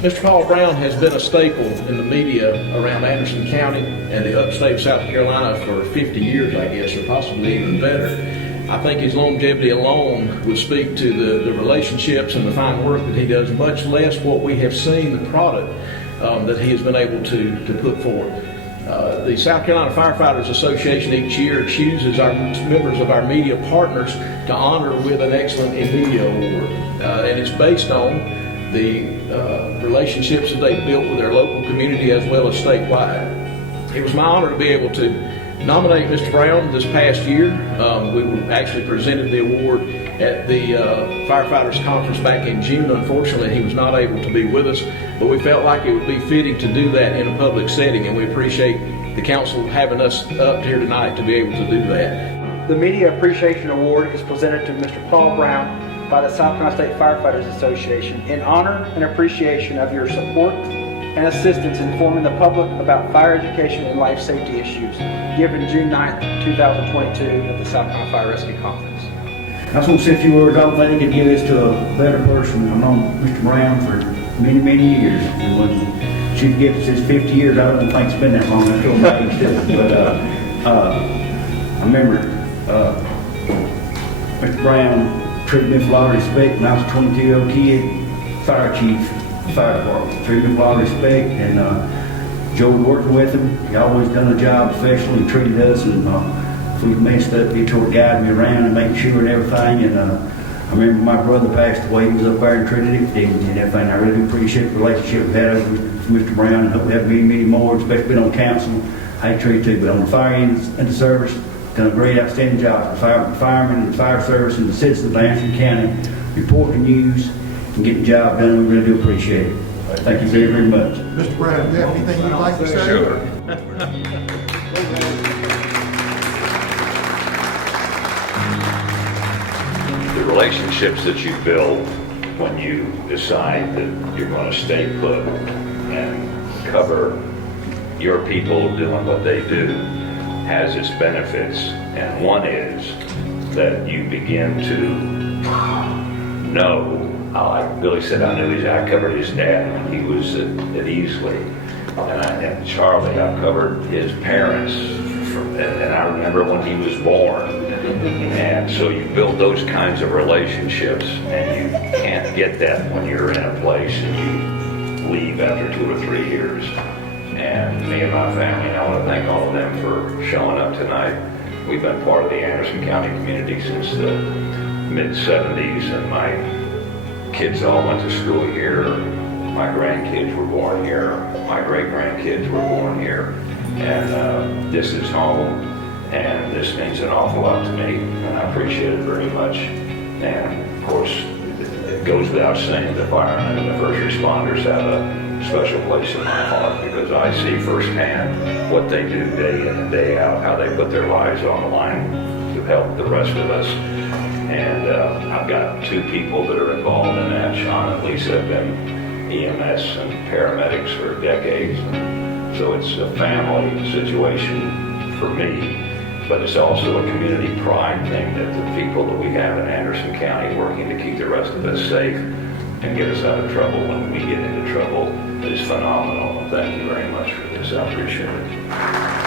Mr. Paul Brown has been a staple in the media around Anderson County and the upstate of South Carolina for 50 years, I guess, or possibly even better. I think his longevity alone would speak to the relationships and the fine work that he does, much less what we have seen, the product that he has been able to put forward. The South Carolina Firefighters Association each year chooses our members of our media partners to honor with an Excellent in Media Award. And it's based on the relationships that they've built with their local community as well as statewide. It was my honor to be able to nominate Mr. Brown this past year. We actually presented the award at the Firefighters Conference back in June. Unfortunately, he was not able to be with us, but we felt like it would be fitting to do that in a public setting, and we appreciate the council having us up here tonight to be able to do that. The Media Appreciation Award is presented to Mr. Paul Brown by the South Carolina State Firefighters Association in honor and appreciation of your support and assistance in informing the public about fire education and life safety issues, given June 9th, 2022 at the South Carolina Fire Rescue Conference. I just want to say a few words. I don't think I could give this to a better person. I've known Mr. Brown for many, many years. And when Chief Gibbs says 50 years, I don't think it's been that long. I told my age too. But I remember Mr. Brown treated me with a lot of respect when I was a 22-year-old kid, fire chief, fire department. Treated me with a lot of respect, and enjoyed working with him. He always done the job professionally and treated us, and if we messed up, he tried to guide me around and make sure and everything. And I remember my brother passed away. He was up there in Trinity and everything. I really appreciate the relationship we had with Mr. Brown, and hope we have many, many more, especially on council. I hate treat too, but on the fire end and the service, done a great, outstanding job for the firemen and the fire service and the citizens of Anderson County, reporting news and getting the job done. We really do appreciate it. Thank you very, very much. Mr. Brown, do you have anything you'd like to say? Sure. The relationships that you build when you decide that you're going to stay put and cover your people doing what they do has its benefits, and one is that you begin to know, like Billy said, I covered his dad when he was at Easley, and Charlie, I covered his parents, and I remember when he was born. And so you build those kinds of relationships, and you can't get that when you're in a place and you leave after 2 or 3 years. And me and my family, I want to thank all of them for showing up tonight. We've been part of the Anderson County community since the mid-70s, and my kids all went to school here. My grandkids were born here. My great-grandkids were born here. And this is home, and this means an awful lot to me, and I appreciate it very much. And of course, it goes without saying, the firemen and the first responders have a special place in my heart, because I see firsthand what they do day in and day out, how they put their lives on the line to help the rest of us. And I've got 2 people that are involved in that. Sean and Lisa have been EMS and paramedics for decades, and so it's a family situation for me, but it's also a community pride thing, that the people that we have in Anderson County working to keep the rest of us safe and get us out of trouble when we get into trouble is phenomenal. Thank you very much for this. I appreciate it.